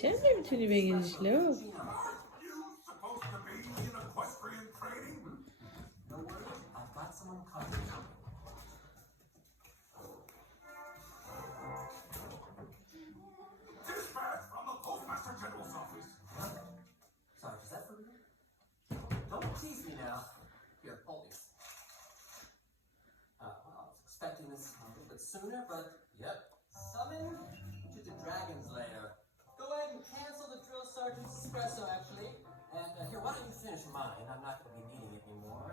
Sen de mi tribe girişli o? Supposed to be in equestrian training? No worries, I've got someone covered. Dispatch from the Postmaster General's office. Sorry, is that for real? Don't tease me now. Here, hold this. Well, I was expecting this a little bit sooner, but yep. Summon to the Dragon's Lair. Go ahead and cancel the drill sergeant's espresso, actually. And here, why don't you finish mine? I'm not going to be needing it anymore.